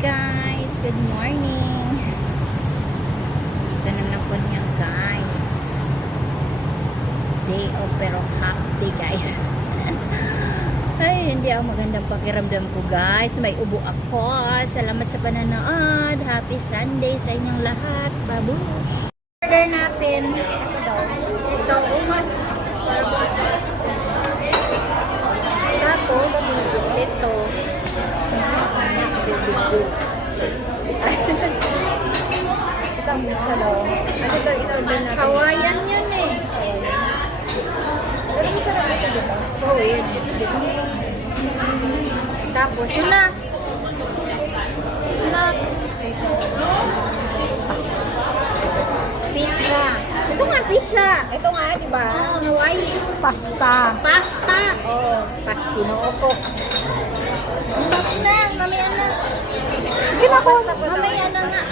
guys, good morning. Ito naman po niya guys. Day off pero half day guys. Ay, hindi ako magandang pakiramdam ko guys. May ubo ako. Salamat sa pananood. Happy Sunday sa inyong lahat. Babush. Order natin. Ito daw. Ito, umas. Tapos, ito. Isang pizza daw. Ano ito, in-order natin? Hawaiian yun eh. Pero masarap ito, di ba? Oo, yun. Tapos, snack. Snack. Pizza. Ito nga, pizza. Ito nga, di ba? Oh, Hawaii. Pasta. Pasta. Oh, Pastinooko. Tapos na, mamaya na. Sige na ko. Mamaya na nga.